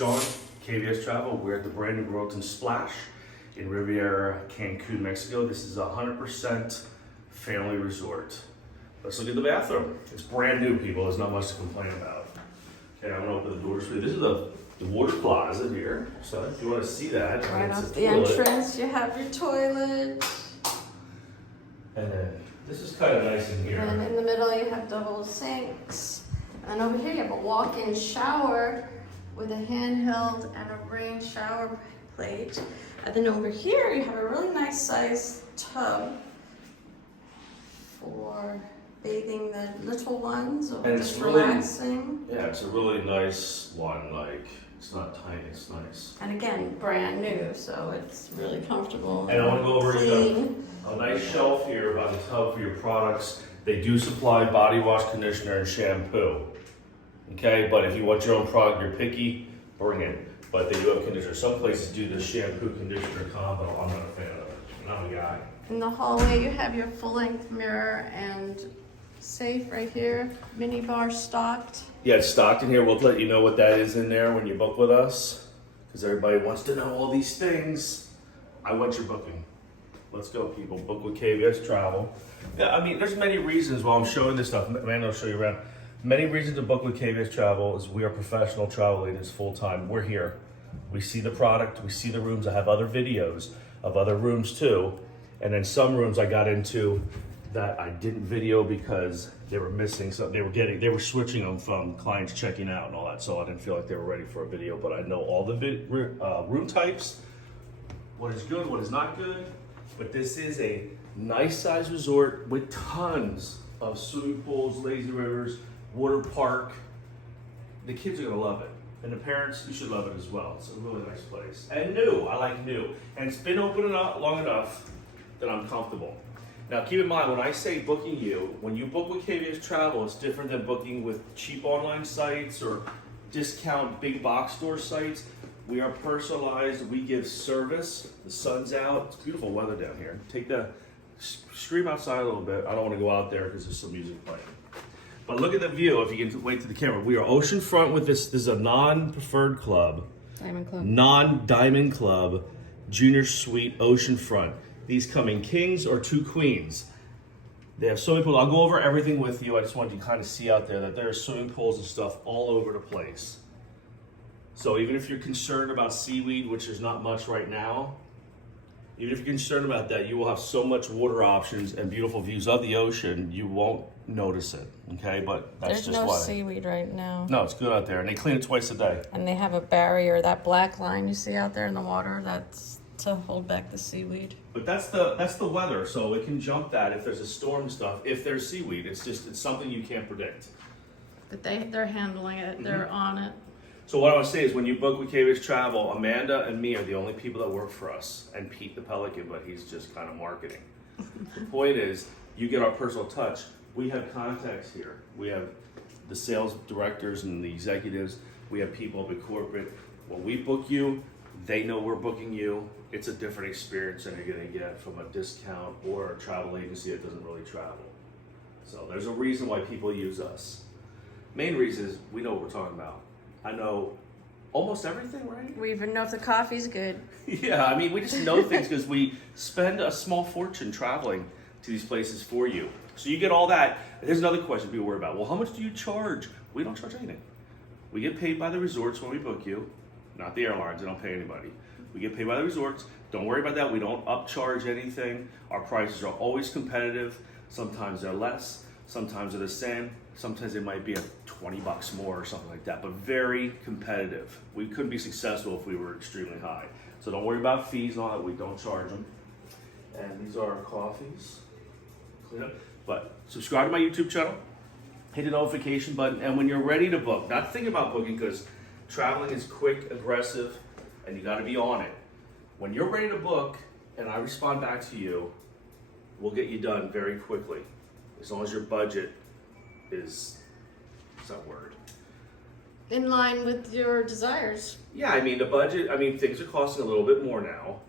Sean, KVS Travel. We're at the brand new Royalton Splash in Riviera Cancun, Mexico. This is a 100% family resort. Let's look at the bathroom. It's brand new, people. There's not much to complain about. Okay, I'm gonna open the doors for you. This is the water closet here. So if you want to see that, right off the entrance, you have your toilet. And then this is kind of nice in here. And in the middle, you have double sinks. And over here, you have a walk-in shower with a handheld and a rain shower plate. And then over here, you have a really nice sized tub for bathing the little ones or And just it's really, relaxing. yeah, it's a really nice one. Like, it's not tiny, it's nice. And again, brand new, so it's really comfortable. And I want to go over clean. a nice shelf here by the tub for your products. They do supply body wash, conditioner, and shampoo. Okay, but if you want your own product, you're picky, bring it. But they do have conditioner. Some places do the shampoo conditioner combo. I'm not a fan of it. I'm not a guy. In the hallway, you have your full-length mirror and safe right here. Mini bar stocked. Yeah, it's stocked in here. We'll let you know what that is in there when you book with us, because everybody wants to know all these things. I want your booking. Let's go, people. Book with KVS Travel. Yeah, I mean, there's many reasons why I'm showing this stuff. Amanda will show you around. Many reasons to book with KVS Travel is we are professional travel agents full time. We're here. We see the product. We see the rooms. I have other videos of other rooms too. And then some rooms I got into that I didn't video because they were missing. So they were switching them from clients checking out and all that. So I didn't feel like they were ready for a video. But I know all the room types, what is good, what is not good. But this is a nice size resort with tons of swimming pools, lazy rivers, water park. The kids are gonna love it. And the parents, you should love it as well. It's a really nice place. And new, I like new. And it's been open long enough that I'm comfortable. Now keep in mind, when I say booking you, when you book with KVS Travel, it's different than booking with cheap online sites or discount big box store sites. We are personalized, we give service. The sun's out, it's beautiful weather down here. Take the, scream outside a little bit. I don't wanna go out there because there's some music playing. But look at the view, if you can wait to the camera. We are oceanfront with this is a non-preferred club. Diamond Club. Non-diamond club, junior suite, oceanfront. These come in kings or 2 queens. They have swimming pools. I'll go over everything with you. I just wanted you to kind of see out there that there are swimming pools and stuff all over the place. So even if you're concerned about seaweed, which there's not much right now, even if you're concerned about that, you will have so much water options and beautiful views of the ocean, you won't notice it, okay? But that's There's just no why. seaweed right now. No, it's good out there, and they clean it twice a day. And they have a barrier, that black line you see out there in the water, that's to hold back the seaweed. But that's the weather, so it can jump that if there's a storm and stuff. If there's seaweed, it's something you can't predict. But they're handling it, they're on it. So what I want to say is when you book with KVS Travel, Amanda and me are the only people that work for us, and Pete the Pelican, but he's just kind of marketing. The point is, you get our personal touch. We have contacts here. We have the sales directors and the executives. We have people at corporate. When we book you, they know we're booking you. It's a different experience than you're going to get from a discount or a travel agency that doesn't really travel. So there's a reason why people use us. Main reason is we know what we're talking about. I know almost everything, right? We even know if the coffee's good. Yeah, I mean, we just know things because we spend a small fortune traveling to these places for you. So you get all that. Here's another question people worry about. Well, how much do you charge? We don't charge anything. We get paid by the resorts when we book you, not the airlines. They don't pay anybody. We get paid by the resorts. Don't worry about that. We don't upcharge anything. Our prices are always competitive. Sometimes they're less. Sometimes they're the same. Sometimes it might be $20 more or something like that, but very competitive. We couldn't be successful if we were extremely high. So don't worry about fees and all that. We don't charge them. And these are our coffees. Clean up. But subscribe to my YouTube channel. Hit the notification button. And when you're ready to book, not think about booking because traveling is quick, aggressive, and you got to be on it. When you're ready to book and I respond back to you, we'll get you done very quickly. As long as your budget is that word? In line with your desires. Yeah, I mean the budget, things are costing a little bit more now,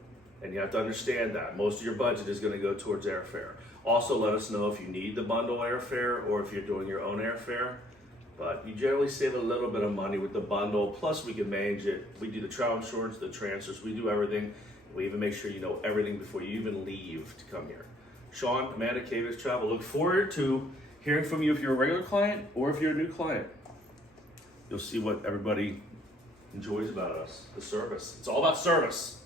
and you have to understand that. Most of your budget is going to go towards airfare. Also, let us know if you need the bundle airfare or if you're doing your own airfare. But you generally save a little bit of money with the bundle. Plus, we can manage it. We do the travel insurance, the transfers, we do everything. We even make sure you know everything before you even leave to come here. Sean, Amanda, KVS Travel, look forward to hearing from you if you're a regular client or if you're a new client. You'll see what everybody enjoys about us, the service. It's all about service.